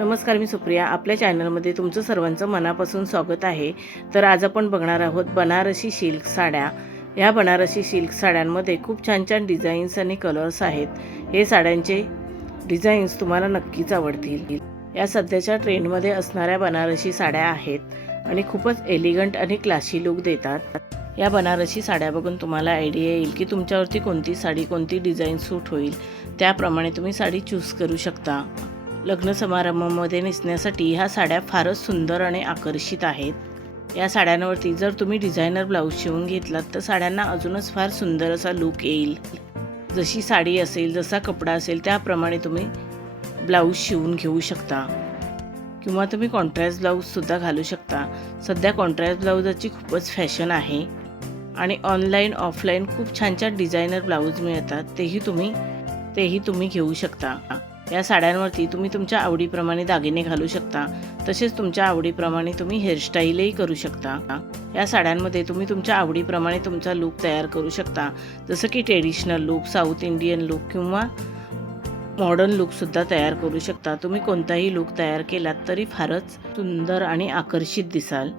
नमस्कार, मी सुप्रिया. आपल्या चॅनलमध्ये तुमचं सर्वांचं मनापासून स्वागत आहे. तर आज आपण बघणार आहोत बनारसी सिल्क साड्या. ह्या बनारसी सिल्क साड्यांमध्ये खूप छान छान डिझाईन्स आणि कलर्स आहेत. हे साड्यांचे डिझाईन्स तुम्हाला नक्कीच आवडतील. या सध्याच्या ट्रेंडमध्ये असणाऱ्या बनारसी साड्या आहेत आणि खूपच एलिगंट आणि क्लासी लुक देतात. या बनारसी साड्या बघून तुम्हाला आयडिया येईल की तुमच्यावरती कोणती साडी, कोणती डिझाईन सूट होईल. त्याप्रमाणे तुम्ही साडी चूज करू शकता. लग्न समारंभामध्ये नेसण्यासाठी ह्या साड्या फारच सुंदर आणि आकर्षित आहेत. या साड्यांवरती जर तुम्ही डिझायनर ब्लाऊज शिवून घेतलात तर साड्यांना अजूनच फार सुंदर असा लुक येईल. जशी साडी असेल, जसा कपडा असेल त्याप्रमाणे तुम्ही ब्लाऊज शिवून घेऊ शकता किंवा तुम्ही कॉन्ट्रास्ट ब्लाऊजसुद्धा घालू शकता. सध्या कॉन्ट्रास्ट ब्लाऊजाची खूपच फॅशन आहे आणि ऑनलाईन ऑफलाईन खूप छान छान डिझायनर ब्लाऊज मिळतात. तेही तुम्ही घेऊ शकता. या साड्यांवरती तुम्ही तुमच्या आवडीप्रमाणे दागिने घालू शकता. तसेच तुमच्या आवडीप्रमाणे तुम्ही हेअरस्टाईलही करू शकता. या साड्यांमध्ये तुम्ही तुमच्या आवडीप्रमाणे तुमचा लूक तयार करू शकता. जसं की traditional look, south Indian look किंवा मॉडर्न लूकसुद्धा तयार करू शकता. तुम्ही कोणताही लूक तयार केलात तरी फारच सुंदर आणि आकर्षित दिसाल.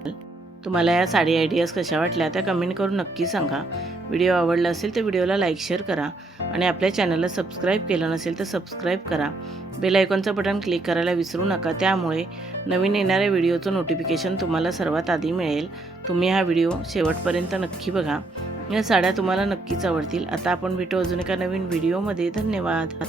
तुम्हाला या साडी आयडियाज कशा वाटल्या त्या कमेंट करून नक्की सांगा. व्हिडिओ आवडला असेल तर व्हिडिओला लाईक, शेअर करा आणि आपल्या चॅनलला सबस्क्राईब केलं नसेल तर सबस्क्राईब करा. बेल आयकॉनचं बटन क्लिक करायला विसरू नका. त्यामुळे नवीन येणाऱ्या व्हिडिओचं नोटिफिकेशन तुम्हाला सर्वात आधी मिळेल. तुम्ही हा व्हिडिओ शेवटपर्यंत नक्की बघा. या साड्या तुम्हाला नक्कीच आवडतील. आता आपण भेटू अजून एका नवीन व्हिडिओमध्ये. धन्यवाद.